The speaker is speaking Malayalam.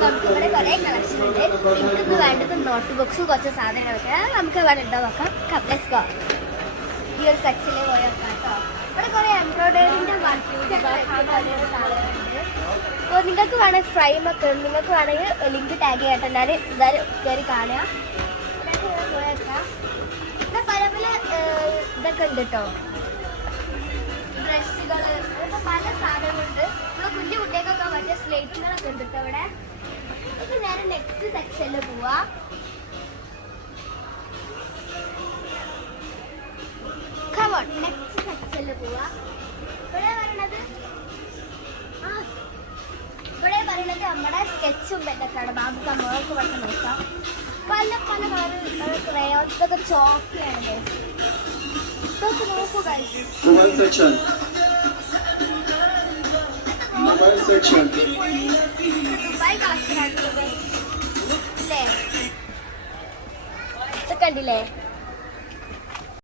നമുക്കിവിടെ കുറേ കളക്ഷൻ ഉണ്ട്. എനിക്ക് വേണ്ടത് നോട്ട് ബുക്സ് കുറച്ച് സാധനങ്ങളൊക്കെ നമുക്ക് വേണ്ടോ നോക്കാം. Let's go. ഈ ഒരു സെക്ഷനിൽ പോയി നോക്കാം കേട്ടോ. ഇവിടെ കുറേ എംബ്രോയിഡറിൻ്റെ സാധനങ്ങളുണ്ട്. അപ്പോൾ നിങ്ങൾക്ക് വേണമെങ്കിൽ ഫ്രെയിമൊക്കെ നിങ്ങൾക്ക് വേണമെങ്കിൽ ലിങ്ക് ടാഗ് ചെയ്യട്ടെ. ഞാൻ എന്തായാലും കയറി കാണുക. പോയി നോക്കാം. ഇവിടെ പല പല ഇതൊക്കെ ഉണ്ട് കേട്ടോ. ബ്രഷുകൾ അങ്ങനത്തെ പല സാധനങ്ങളുണ്ട്. ഇവിടെ കുഞ്ഞു കുട്ടികൾക്കൊക്കെ മറ്റേ സ്ലേറ്റുകളൊക്കെ ഉണ്ട് കേട്ടോ ഇവിടെ. ഇപ്പം നേരെ നെക്സ്റ്റ് സെക്ഷനിൽ പോവാ. കമോൺ നെക്സ്റ്റ് സെക്ഷനിൽ പോവാ. ഇവിടെ പറയണത് നമ്മുടെ സ്കെച്ചും ഇതൊക്കെയാണ്. ബാബുക്ക് അമ്മക്ക് പെട്ടെന്ന് നോക്കാം. പല പല കളർ ക്രയോൺസ് ഇതൊക്കെ ചോക്കിയാണ്. ഇതൊക്കെ നോക്കൂ guys. Mobile section. Mobile section. Dubai collection ആയിട്ടുള്ളത് ഇല്ലേ? ഇതൊക്കെ ഉണ്ടല്ലേ?